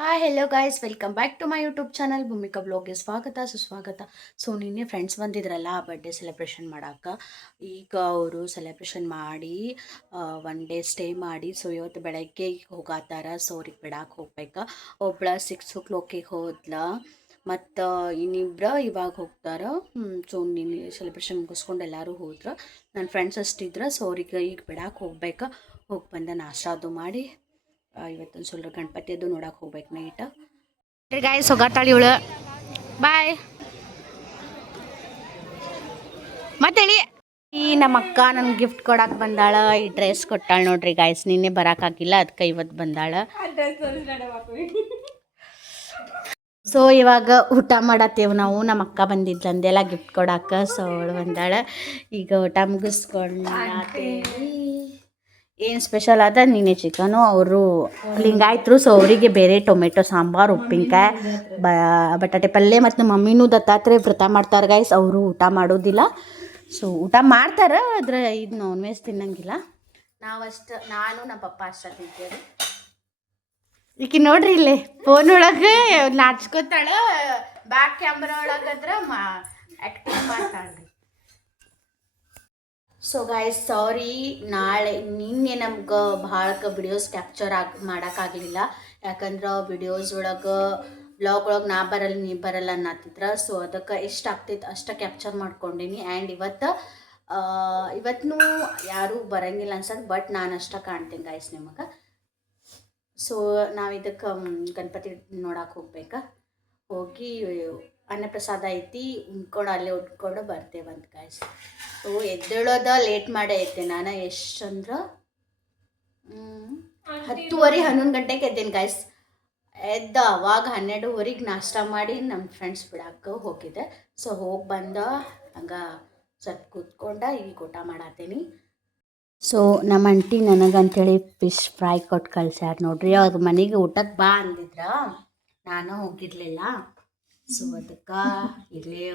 Hi hello guys welcome back to my YouTube channel Bhoomika ಬ್ಲಾಗ್ಗೆ ಸ್ವಾಗತ ಸುಸ್ವಾಗತ. ಸೊ ನಿನ್ನೆ ಫ್ರೆಂಡ್ಸ್ ಬಂದಿದ್ರಲ್ಲ ಬರ್ಡೇ ಸೆಲೆಬ್ರೇಷನ್ ಮಾಡೋಕೆ. ಈಗ ಅವರು ಸೆಲೆಬ್ರೇಷನ್ ಮಾಡಿ 1 ಡೇ ಸ್ಟೇ ಮಾಡಿ ಸೊ ಇವತ್ತು ಬೆಳಗ್ಗೆ ಹೋಗತ್ತಾರ. ಸೊ ಅವ್ರಿಗೆ ಬಿಡಕ್ಕೆ ಹೋಗ್ಬೇಕಾ. ಒಬ್ಳ 6 o'clock ಹೋದ್ಲ ಮತ್ತು ಇನ್ನಿಬ್ರು ಇವಾಗ ಹೋಗ್ತಾರ. ಸೊ ನಿನ್ನೆ ಸೆಲೆಬ್ರೇಷನ್ ಮುಗಿಸ್ಕೊಂಡು ಎಲ್ಲರೂ ಹೋದ್ರು. ನನ್ನ ಫ್ರೆಂಡ್ಸ್ ಅಷ್ಟಿದ್ರೆ ಸೊ ಅವ್ರಿಗೆ ಈಗ ಬಿಡಕ್ಕೆ ಹೋಗ್ಬೇಕಾ. ಹೋಗಿ ಬಂದ ನಾಷ್ಟ ಅದು ಮಾಡಿ ಇವತ್ತೊಂದು ಸ್ವಲ್ಪ ಗಣಪತಿ ಅದು ನೋಡಕ್ಕೆ ಹೋಗ್ಬೇಕು ನೈಟ್. ಗಾಯ್ಸ್ ಹೋಗತ್ತಾಳಿ ಇವಳು. ಬಾಯ್ ಮತ್ತೇಳಿ. ಈ ನಮ್ಮ ಅಕ್ಕ ನನ್ಗೆ ಗಿಫ್ಟ್ ಕೊಡಕ್ಕೆ ಬಂದಾಳ. ಈ ಡ್ರೆಸ್ ಕೊಟ್ಟಾಳ ನೋಡ್ರಿ ಗಾಯ್ಸ್. ನಿನ್ನೆ ಬರೋಕ್ಕಾಗಿಲ್ಲ ಅದಕ್ಕೆ ಇವತ್ತು ಬಂದಾಳ. ಸೊ ಇವಾಗ ಊಟ ಮಾಡತ್ತೇವೆ ನಾವು. ನಮ್ಮ ಅಕ್ಕ ಬಂದಿದ್ಲಂದೆಲ್ಲ ಗಿಫ್ಟ್ ಕೊಡಕ್ಕೆ. ಸೊ ಅವಳು ಬಂದಾಳ. ಈಗ ಊಟ ಮುಗಿಸ್ಕೊಂಡು ಏನು ಸ್ಪೆಷಲ್ ಅದ ನಿನ್ನೆ ಚಿಕನು. ಅವರು ಲಿಂಗಾಯ್ತರು ಸೊ ಅವರಿಗೆ ಬೇರೆ ಟೊಮೆಟೊ ಸಾಂಬಾರು ಉಪ್ಪಿನಕಾಯಿ ಬಟಾಟೆ ಪಲ್ಯ ಮತ್ತು ನಮ್ಮ ಮಮ್ಮಿನೂ ದತ್ತಾತ್ರೇಯ ವ್ರತ ಮಾಡ್ತಾರೆ ಗೈಸ್. ಅವರು ಊಟ ಮಾಡೋದಿಲ್ಲ. ಸೊ ಊಟ ಮಾಡ್ತಾರೆ ಆದರೆ ಇದು ನಾನ್ ವೆಜ್ ತಿನ್ನಂಗಿಲ್ಲ. ನಾನು ನಮ್ಮ ಪಪ್ಪ ಅಷ್ಟ ತಿಂತೇವೆ. ಈಕಿ ನೋಡ್ರಿ ಇಲ್ಲಿ ಫೋನ್ ಒಳಗೆ ನಾಚ್ಕೋತಾಳೆ. ಬ್ಯಾಕ್ ಕ್ಯಾಮ್ರಾ ಒಳಗಂದ್ರೆ ಆ್ಯಕ್ಟಿಂಗ್ ಮಾಡ್ತಾಳ್ರಿ. ಸೊ ಗಾಯ್ಸ್ ಸಾರಿ, ನಿನ್ನೆ ನಮ್ಗೆ ಭಾಳ ವಿಡಿಯೋಸ್ ಕ್ಯಾಪ್ಚರ್ ಮಾಡೋಕ್ಕಾಗಲಿಲ್ಲ. ಯಾಕಂದ್ರೆ ವಿಡಿಯೋಸ್ ಒಳಗೆ ಬ್ಲಾಗ್ ಒಳಗೆ ನಾ ಬರಲ್ಲ ನೀ ಬರಲ್ಲ ಅನ್ನತ್ತಿದ್ರ. ಸೊ ಅದಕ್ಕೆ ಎಷ್ಟು ಆಗ್ತೈತೆ ಅಷ್ಟು ಕ್ಯಾಪ್ಚರ್ ಮಾಡ್ಕೊಂಡೀನಿ. ಆ್ಯಂಡ್ ಇವತ್ತು ಯಾರೂ ಬರೋಂಗಿಲ್ಲ ಅನ್ಸತ್ತೆ. ಬಟ್ ನಾನು ಅಷ್ಟೇ ಕಾಣ್ತೀನಿ ಗಾಯ್ಸ್ ನಿಮಗೆ. ಸೊ ನಾವು ಇದಕ್ಕೆ ಗಣಪತಿ ನೋಡಕ್ಕೆ ಹೋಗ್ಬೇಕಾ. ಹೋಗಿ ಅನ್ನಪ್ರಸಾದ ಐತಿ ಉಣ್ಕೊಂಡು ಅಲ್ಲೇ ಉಟ್ಕೊಂಡು ಬರ್ತೇವಂತ ಗಾಯ್ಸ್. ಸೊ ಎದ್ದೇಳೋದ ಲೇಟ್ ಮಾಡೇ ಐತೆ. ನಾನು ಎಷ್ಟಂದ್ರೆ 10:30 11 ಗಂಟೆಗೆ ಎದ್ದೇನೆ ಗಾಯ್ಸ್. ಅವಾಗ 12:30 ನಾಷ್ಟ ಮಾಡಿ ನಮ್ಮ ಫ್ರೆಂಡ್ಸ್ ಬಿಡಕ್ಕೆ ಹೋಗಿದ್ದೆ. ಸೊ ಹೋಗಿ ಬಂದ ಹಂಗೆ ಸ್ವಲ್ಪ ಕೂತ್ಕೊಂಡ ಈಗ ಊಟ ಮಾಡತ್ತೀನಿ. ಸೊ ನಮ್ಮ ಅಂಟಿ ನನಗಂತೇಳಿ ಫಿಶ್ ಫ್ರೈ ಕೊಟ್ಟು ಕಳ್ಸ್ಯಾರ ನೋಡ್ರಿ. ಅವ್ರ ಮನೆಗೆ ಊಟಕ್ಕೆ ಬಾ ಅಂದಿದ್ರ, ನಾನು ಹೋಗಿರಲಿಲ್ಲ. ಸೊ ಅದಕ್ಕೆ ಇಲ್ಲೇ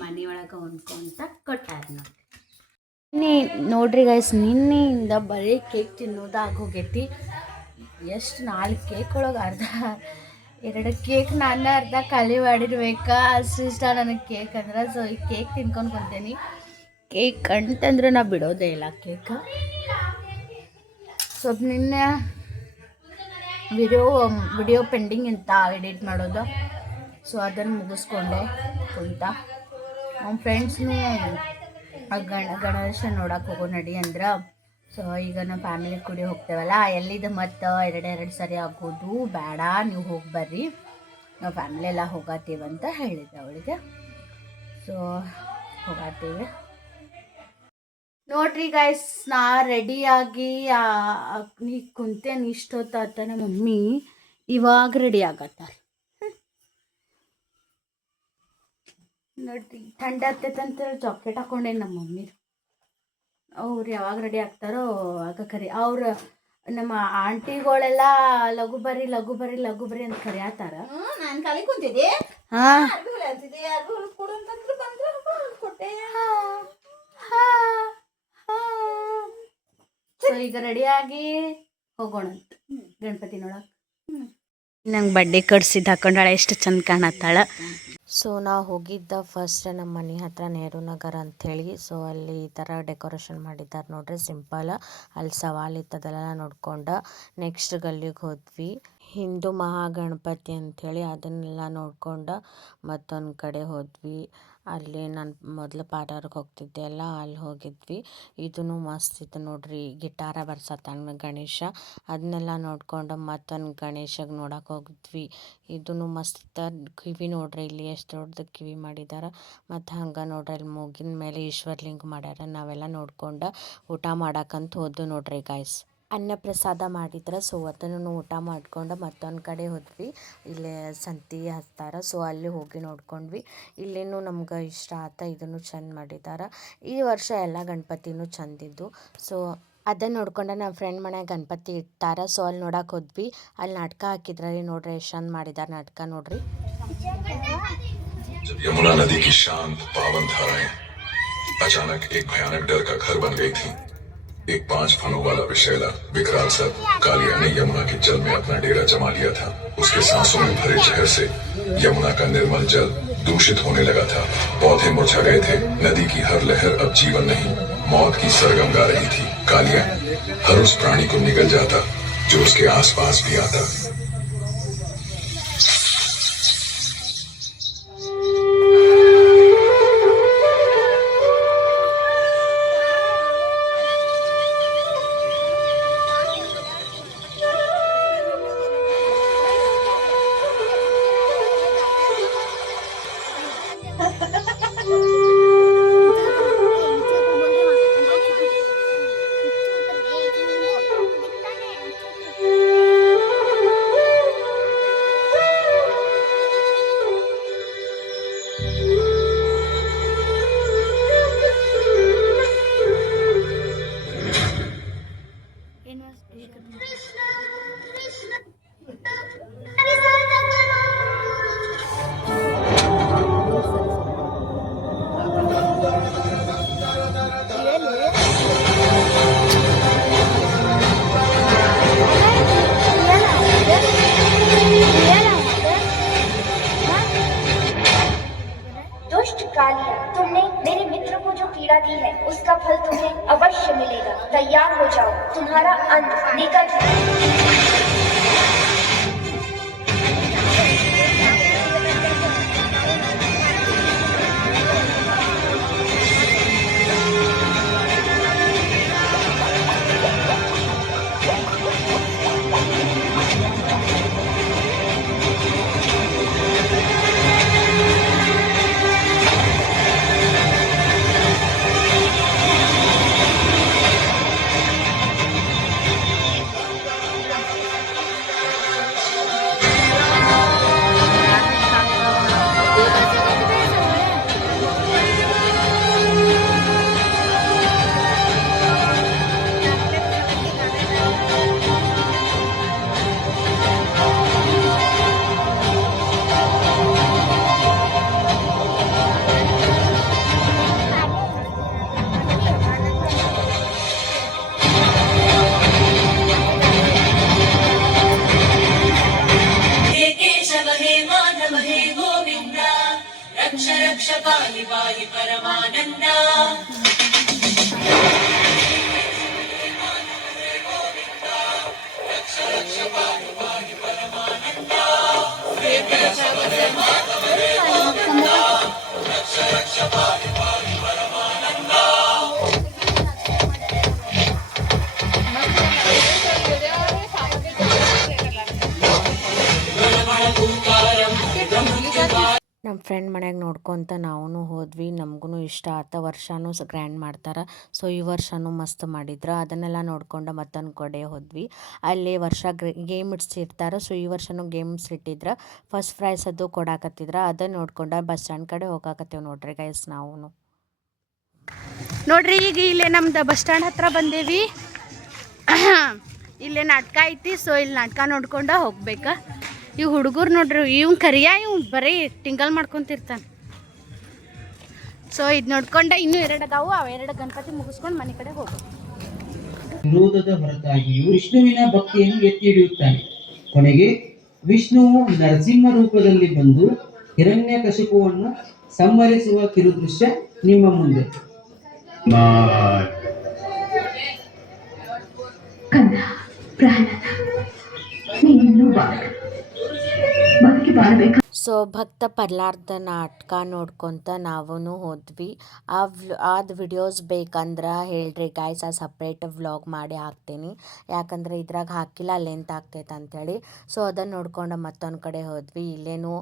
ಮನೆಯೊಳಗೆ ಹೊಂದ್ಕೊಂತ ಕೊಟ್ಟಾರ ನೋಡ್ರಿ ಗೈಸ್. ನಿನ್ನೆಯಿಂದ ಬರೀ ಕೇಕ್ ತಿನ್ನೋದಾಗೋಗೈತಿ. ಎಷ್ಟು 4 ಕೇಕ್ ಒಳಗೆ 2 ಕೇಕ್ ನಾನು ಅರ್ಧ ಖಾಲಿ ಮಾಡಿರ್ಬೇಕಾ. ಅಷ್ಟು ಇಷ್ಟ ನನಗೆ ಕೇಕ್ ಅಂದ್ರೆ. ಸೊ ಈ ಕೇಕ್ ತಿನ್ಕೊಂಡು ಬಂದೇನಿ. ಕೇಕ್ ಅಂತಂದ್ರೆ ನಾ ಬಿಡೋದೇ ಇಲ್ಲ ಕೇಕ್. ಸ್ವಲ್ಪ ನಿನ್ನೆ ವಿಡಿಯೋ ಪೆಂಡಿಂಗ್ ಅಂತ ಎಡಿಟ್ ಮಾಡೋದು. ಸೊ ಅದನ್ನು ಮುಗಿಸ್ಕೊಂಡೆ ಕುಂತ. ನಮ್ಮ ಫ್ರೆಂಡ್ಸ್ನೂ ಗಣೇಶ ನೋಡಕ್ಕೆ ಹೋಗೋ ನಡಿ ಅಂದ್ರೆ. ಸೊ ಈಗ ನಮ್ಮ ಫ್ಯಾಮಿಲಿ ಕೂಡಿ ಹೋಗ್ತೇವಲ್ಲ, ಎಲ್ಲಿದೆ ಮತ್ತು ಎರಡು ಸರಿ ಆಗೋದು ಬೇಡ, ನೀವು ಹೋಗಿ ಬರ್ರಿ, ನಾವು ಫ್ಯಾಮಿಲಿ ಎಲ್ಲ ಹೋಗತ್ತೀವಂತ ಹೇಳಿದ್ದೆ ಅವಳಿಗೆ. ಸೊ ಹೋಗತ್ತೀವಿ ನೋಡ್ರಿ ಗೈಸ್. ನಾ ರೆಡಿಯಾಗಿ ನೀ ಕುಂತೇನೆ ಇಷ್ಟೊತ್ತ. ನಮ್ಮ ಮಮ್ಮಿ ಇವಾಗ ರೆಡಿ ಆಗತ್ತಾರೆ ನೋಡ್ರಿ. ಥಂಡ ಆಗ್ತೈತಂತೇಳಿ ಜಾಕೆಟ್ ಹಾಕೊಂಡೇನು ನಮ್ಮ ಮಮ್ಮಿ. ಅವ್ರು ಯಾವಾಗ ರೆಡಿ ಆಗ್ತಾರೋ ಆಗ ಕರಿ. ಅವ್ರು ನಮ್ಮ ಆಂಟಿಗಳೆಲ್ಲ ಲಘು ಬರ್ರಿ ಅಂತ ಕರಿಯಾತಾರ. ನಾನು ಖಾಲಿ ಕುಂತಿದ್ದೆ. ಸೊ ಈಗ ರೆಡಿಯಾಗಿ ಹೋಗೋಣಂತ ಗಣಪತಿ ನೋಡಕ್ಕೆ. ನಂಗೆ ಬಡ್ಡೆ ಕಡ್ಸಿದ್ದು ಹಾಕೊಂಡಾಳೆ, ಎಷ್ಟು ಚಂದ ಕಾಣತ್ತಾಳ. ಸೊ ನಾವು ಹೋಗಿದ್ದ ಫಸ್ಟ್ ನಮ್ಮ ಮನೆ ಹತ್ರ ನೆಹರು ನಗರ ಅಂಥೇಳಿ. ಸೊ ಅಲ್ಲಿ ಈ ಥರ ಡೆಕೋರೇಷನ್ ಮಾಡಿದ್ದಾರೆ ನೋಡ್ರಿ, ಸಿಂಪಲ್. ಅಲ್ಲಿ ಸವಾಲು ಇತ್ತದೆಲ್ಲ ನೋಡ್ಕೊಂಡು ನೆಕ್ಸ್ಟ್ ಗಲ್ಲಿಗೆ ಹೋದ್ವಿ. ಹಿಂದೂ ಮಹಾಗಣಪತಿ ಅಂಥೇಳಿ ಅದನ್ನೆಲ್ಲ ನೋಡ್ಕೊಂಡು ಮತ್ತೊಂದು ಕಡೆ ಹೋದ್ವಿ. ಅಲ್ಲಿ ನಾನು ಮೊದಲು ಪಾರ್ಲರ್ಗೆ ಹೋಗ್ತಿದ್ದೆ ಅಲ್ಲ, ಅಲ್ಲಿ ಹೋಗಿದ್ವಿ. ಇದೂ ಮಸ್ತ್ ಇತ್ತು ನೋಡ್ರಿ. ಗಿಟಾರ ಬರ್ಸತ್ತಾನ ಗಣೇಶ. ಅದನ್ನೆಲ್ಲ ನೋಡ್ಕೊಂಡು ಮತ್ತೊಂದು ಗಣೇಶಗೆ ನೋಡಕ್ಕೆ ಹೋಗಿದ್ವಿ. ಇದೂ ಮಸ್ತ್ ಇತ್ತು. ಕಿವಿ ನೋಡ್ರಿ ಇಲ್ಲಿ ಎಷ್ಟು ದೊಡ್ಡದು ಕಿವಿ ಮಾಡಿದಾರೆ. ಮತ್ತು ಹಂಗೆ ನೋಡ್ರಿ ಅಲ್ಲಿ ಮೂಗಿನ ಮೇಲೆ ಈಶ್ವರ್ಲಿಂಗ ಮಾಡ್ಯಾರ. ನಾವೆಲ್ಲ ನೋಡ್ಕೊಂಡು ಊಟ ಮಾಡಕ್ಕಂತ ಹೋದ್ವು ನೋಡ್ರಿ ಗಾಯ್ಸ್. ಅನ್ನಪ್ರಸಾದ ಮಾಡಿದ್ರೆ. ಸೊ ಅದನ್ನು ಊಟ ಮಾಡ್ಕೊಂಡು ಮತ್ತೊಂದು ಕಡೆ ಹೋದ್ವಿ. ಇಲ್ಲೇ ಸಂತಿ ಹಚ್ತಾರೆ. ಸೊ ಅಲ್ಲಿ ಹೋಗಿ ನೋಡ್ಕೊಂಡ್ವಿ. ಇಲ್ಲೇನು ನಮ್ಗೆ ಇಷ್ಟ ಆತ. ಇದನ್ನು ಚೆಂದ ಮಾಡಿದ್ದಾರೆ. ಈ ವರ್ಷ ಎಲ್ಲ ಗಣಪತಿನೂ ಚೆಂದಿದ್ದು. ಸೊ ಅದನ್ನು ನೋಡ್ಕೊಂಡು ನಮ್ಮ ಫ್ರೆಂಡ್ ಮನ್ಯಾಗ ಗಣಪತಿ ಇಟ್ಟಾರ. ಸೊ ಅಲ್ಲಿ ನೋಡಕ್ಕೆ ಹೋದ್ವಿ. ಅಲ್ಲಿ ನಾಟಕ ಹಾಕಿದ್ರಲ್ಲಿ ನೋಡ್ರಿ ಎಷ್ಟು ಚಂದ ಮಾಡಿದ್ದಾರೆ ನಾಟಕ ನೋಡ್ರಿ. यमुना नदी की शांत पावन धाराएं अचानक एक भयानक डर का घर बन गई थी. एक 5 फनों वाला विषैला विकराल सर्प कालिया ने यमुना के जल में अपना डेरा जमा लिया था। उसके सांसों में भरे जहर से यमुना का निर्मल जल दूषित होने लगा था। पौधे मुरझा गए थे। नदी की हर लहर अब जीवन नहीं, मौत की सरगम गा रही थी। कालिया हर उस प्राणी को निगल जाता जो उसके आसपास भी आता। दुष्ट कालिया, तुमने मेरे मित्र को जो पीड़ा दी है उसका फल तुम्हें अवश्य मिलेगा। तैयार हो जाओ, तुम्हारा अंत निकट है। रक्ष पाहि पाहि परमानंदा। ನಮ್ಮ ಫ್ರೆಂಡ್ ಮನೆಯಾಗ ನೋಡ್ಕೊತ ನಾವು ಹೋದ್ವಿ. ನಮಗೂ ಇಷ್ಟ ಆತ. ವರ್ಷನೂ ಗ್ರ್ಯಾಂಡ್ ಮಾಡ್ತಾರೆ. ಸೊ ಈ ವರ್ಷನೂ ಮಸ್ತ್ ಮಾಡಿದ್ರು. ಅದನ್ನೆಲ್ಲ ನೋಡ್ಕೊಂಡು ಮತ್ತೊಂದು ಕಡೆ ಹೋದ್ವಿ. ಅಲ್ಲಿ ವರ್ಷ ಗೇಮ್ ಇಡ್ಸಿರ್ತಾರೆ. ಸೊ ಈ ವರ್ಷನೂ ಗೇಮ್ಸ್ ಇಟ್ಟಿದ್ರು. ಫಸ್ಟ್ ಪ್ರೈಸ್ ಅದು ಕೊಡಾಕತ್ತಿದ್ರು. ಅದನ್ನು ನೋಡ್ಕೊಂಡು ಬಸ್ ಸ್ಟ್ಯಾಂಡ್ ಕಡೆ ಹೋಗಾಕತ್ತೇವೆ ನೋಡ್ರಿ ಗೈಸ್. ನಾವು ನೋಡ್ರಿ ಈಗ ಇಲ್ಲೇ ನಮ್ದು ಬಸ್ ಸ್ಟ್ಯಾಂಡ್ ಹತ್ರ ಬಂದೇವಿ. ಇಲ್ಲೇ ನಾಟಕ ಐತಿ. ಸೊ ಇಲ್ಲಿ ನಾಟಕ ನೋಡ್ಕೊಂಡು ಹೋಗ್ಬೇಕು. ಇವು ಹುಡುಗರು ನೋಡ್ರಿ, ಇವ್ ಕರಿಯ ಇವ್ ಬರೀ ಟಿಂಗಲ್ ಮಾಡ್ಕೊತಿರ್ತಾನೆ. ಸೊ ಇದು ನೋಡ್ಕೊಂಡೆ ಇನ್ನೂ 2 ಅದಾವು. ಅವೆರಡು ಗಣಪತಿ ಮುಗಿಸ್ಕೊಂಡು ಮನೆ ಕಡೆ ಹೋಗ್ಬೇಕು. ವಿರೋಧದ ಹೊರತಾಗಿಯೂ ವಿಷ್ಣುವಿನ ಭಕ್ತಿಯನ್ನು ಎತ್ತಿ ಹಿಡಿಯುತ್ತಾನೆ. ಕೊನೆಗೆ ವಿಷ್ಣುವು ನರಸಿಂಹ ರೂಪದಲ್ಲಿ ಬಂದು ಹಿರಣ್ಯಕಶಿಪುವನ್ನು ಸಂಹರಿಸುವ ಕಿರುದೃಶ್ಯ ನಿಮ್ಮ ಮುಂದೆ. ಸೊ ಭಕ್ತ ಪ್ರಹ್ಲಾದ ನಾಟಕ ನೋಡ್ಕೊತ ನಾವು ಹೋದ್ವಿ. ಅದು ವಿಡಿಯೋಸ್ ಬೇಕಂದ್ರೆ ಹೇಳ್ರಿ ಗಾಯ್ಸ್, ಆ ಸಪ್ರೇಟ್ ವ್ಲಾಗ್ ಮಾಡಿ ಹಾಕ್ತೀನಿ. ಯಾಕಂದರೆ ಇದ್ರಾಗ ಹಾಕಿಲ್ಲ ಲೆಂತ್ ಆಗ್ತೈತೆ ಅಂಥೇಳಿ. ಸೊ ಅದನ್ನು ನೋಡ್ಕೊಂಡು ಮತ್ತೊಂದು ಕಡೆ ಹೋದ್ವಿ. ಇಲ್ಲೇನು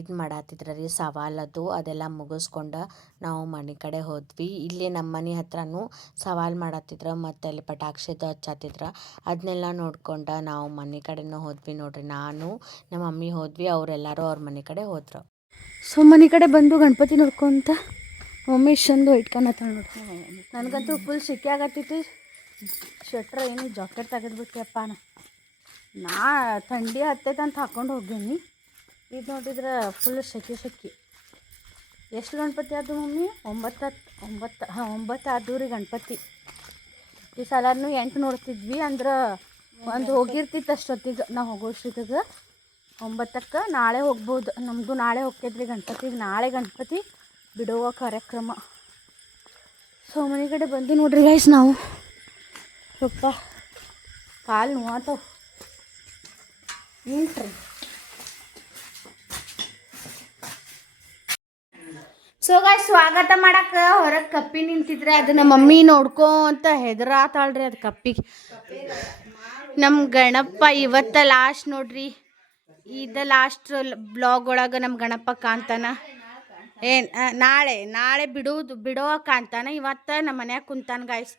ಇದು ಮಾಡತ್ತಿದ್ರಿ ಸವಾಲದು, ಅದೆಲ್ಲ ಮುಗಿಸ್ಕೊಂಡು ನಾವು ಮನೆ ಕಡೆ ಹೋದ್ವಿ. ಇಲ್ಲೇ ನಮ್ಮ ಮನೆ ಹತ್ರನೂ ಸವಾಲು ಮಾಡತ್ತಿದ್ರು ಮತ್ತು ಅಲ್ಲಿ ಪಟಾಕ್ಷಿದು ಹಚ್ಚತ್ತಿದ್ರು. ಅದನ್ನೆಲ್ಲ ನೋಡ್ಕೊಂಡು ನಾವು ಮನೆ ಕಡೆನೂ ಹೋದ್ವಿ ನೋಡ್ರಿ. ನಾನು ನಮ್ಮ ಮಮ್ಮಿ ಹೋದ್ವಿ, ಅವರೆಲ್ಲರೂ ಅವ್ರ ಮನೆ ಕಡೆ ಹೋದ್ರು. ಸೊ ಮನೆ ಕಡೆ ಬಂದು ಗಣಪತಿ ನೋಡ್ಕೊಂತ ಮಮ್ಮಿ ಇಷ್ಟೊಂದು ಇಟ್ಕೊಳತ್ತಾಳ ನೋಡ್ರಿ. ನನಗಂತೂ ಫುಲ್ ಸಿಕ್ಕಿ ಆಗತ್ತೈತಿ. ಶೆಟ್ರ ಏನು ಜಾಕೆಟ್ ತೆಗೆದ್ಬಿಟ್ಟಿಯಪ್ಪ. ನಾ ಥಂಡಿ ಹತ್ತೈತೆ ಅಂತ ಹಾಕ್ಕೊಂಡು ಹೋಗೀನಿ. ಇದು ನೋಡಿದ್ರೆ ಫುಲ್ ಶೆಕಿ. ಎಷ್ಟು ಗಣಪತಿ ಆದವು ಮಮ್ಮಿ? 9 ಆದವು ರೀ ಗಣಪತಿ. ಈ ಸಲನೂ 8 ನೋಡ್ತಿದ್ವಿ ಅಂದ್ರೆ ಒಂದು ಹೋಗಿರ್ತಿತ್ತು ಅಷ್ಟೊತ್ತಿಗೆ ನಾವು ಹೋಗೋಷ್ಟಿಗೆ 9ಕ್ಕೆ. ನಾಳೆ ಹೋಗ್ಬೋದು, ನಮ್ಮದು ನಾಳೆ ಹೋಗ್ತೈತ್ರಿ ಗಣಪತಿಗೆ. ನಾಳೆ ಗಣಪತಿ ಬಿಡುವ ಕಾರ್ಯಕ್ರಮ. ಸೊ ಮನೆ ಕಡೆ ಬಂದು ನೋಡ್ರಿ ಗೈಸ್ ನಾವು. ಸ್ವಲ್ಪ ಕಾಲು ನೋವಾತವ ಏನ್ರಿ. ಸೊ ಗಾಯ್ಸ್ ಸ್ವಾಗತ ಮಾಡಕ್ಕೆ ಹೊರಗೆ ಕಪ್ಪಿ ನಿಂತಿದ್ರೆ ಅದು ನಮ್ಮ ಮಮ್ಮಿ ನೋಡ್ಕೊಂತ ಹೆದರಾತಾಳ್ರಿ ಅದು ಕಪ್ಪಿಗೆ. ನಮ್ಮ ಗಣಪ ಇವತ್ತ ಲಾಸ್ಟ್ ನೋಡ್ರಿ, ಇದು ಲಾಸ್ಟ್ ಬ್ಲಾಗ್ ಒಳಗೆ ನಮ್ಮ ಗಣಪ ಕಾಣ್ತಾನ. ನಾಳೆ ಬಿಡೋವಾಗ ಕಾಣ್ತಾನೆ. ಇವತ್ತು ನಮ್ಮ ಮನ್ಯಾಗ ಕುಂತಾನ ಗಾಯ್ಸ್,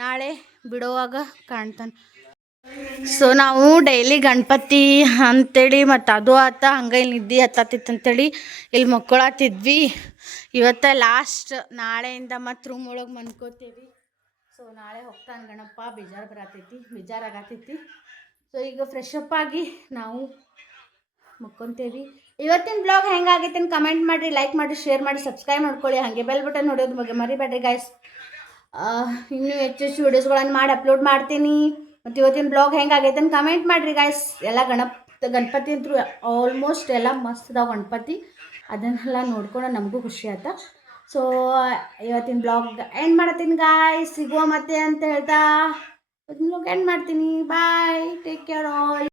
ನಾಳೆ ಬಿಡೋವಾಗ ಕಾಣ್ತಾನೆ. ಸೊ ನಾವು ಡೈಲಿ ಗಣಪತಿ ಅಂತೇಳಿ ಮತ್ತು ಅದು ಆತ ಹಂಗೆ ಇಲ್ಲಿ ನಿದ್ದೆ ಹತ್ತತ್ತಿತ್ತಂತೇಳಿ ಇಲ್ಲಿ ಮಕ್ಕಳಾತಿದ್ವಿ. ಇವತ್ತು ಲಾಸ್ಟ್, ನಾಳೆಯಿಂದ ಮತ್ತು ರೂಮ್ ಒಳಗೆ ಮನ್ಕೋತೀವಿ. ಸೊ ನಾಳೆ ಹೋಗ್ತಾನೆ ಗಣಪ, ಬೇಜಾರಾಗತೈತಿ. ಸೊ ಈಗ ಫ್ರೆಶ್ ಅಪ್ ಆಗಿ ನಾವು ಮಕ್ಕೊತೇವಿ. ಇವತ್ತಿನ ಬ್ಲಾಗ್ ಹೆಂಗಾಗೈತೆ ಅಂತ ಕಮೆಂಟ್ ಮಾಡಿರಿ, ಲೈಕ್ ಮಾಡಿ, ಶೇರ್ ಮಾಡಿ, ಸಬ್ಸ್ಕ್ರೈಬ್ ಮಾಡ್ಕೊಳ್ಳಿ. ಹಾಗೆ ಬೆಲ್ ಬಟನ್ ಹೊಡೆಯೋದು ಬಗ್ಗೆ ಮರಿಬೇಡ್ರಿ ಗೈಸ್. ಇನ್ನೂ ಹೆಚ್ಚು ವೀಡಿಯೋಸ್ಗಳನ್ನು ಮಾಡಿ ಅಪ್ಲೋಡ್ ಮಾಡ್ತೀನಿ. ಮತ್ತು ಇವತ್ತಿನ ಬ್ಲಾಗ್ ಹೆಂಗಾಗೈತೆ ಅಂತ ಕಮೆಂಟ್ ಮಾಡಿರಿ ಗೈಸ್. ಎಲ್ಲ ಗಣಪತಿ ಅಂತೂ ಆಲ್ಮೋಸ್ಟ್ ಎಲ್ಲ ಮಸ್ತ್ ಅದಾವ ಗಣಪತಿ. ಅದನ್ನೆಲ್ಲ ನೋಡ್ಕೊಂಡು ನಮಗೂ ಖುಷಿ ಆಯ್ತು. ಸೊ ಇವತ್ತಿನ ಬ್ಲಾಗ್ ಎಂಡ್ ಮಾಡ್ತೀನಿ ಗಾಯ್ಸ್. ಸಿಗುವ ಮತ್ತೆ ಅಂತ ಹೇಳ್ತಾ ಇವತ್ತಿನ ಬ್ಲಾಗ್ ಎಂಡ್ ಮಾಡ್ತೀನಿ. ಬಾಯ್, ಟೇಕ್ ಕೇರ್ ಆಲ್.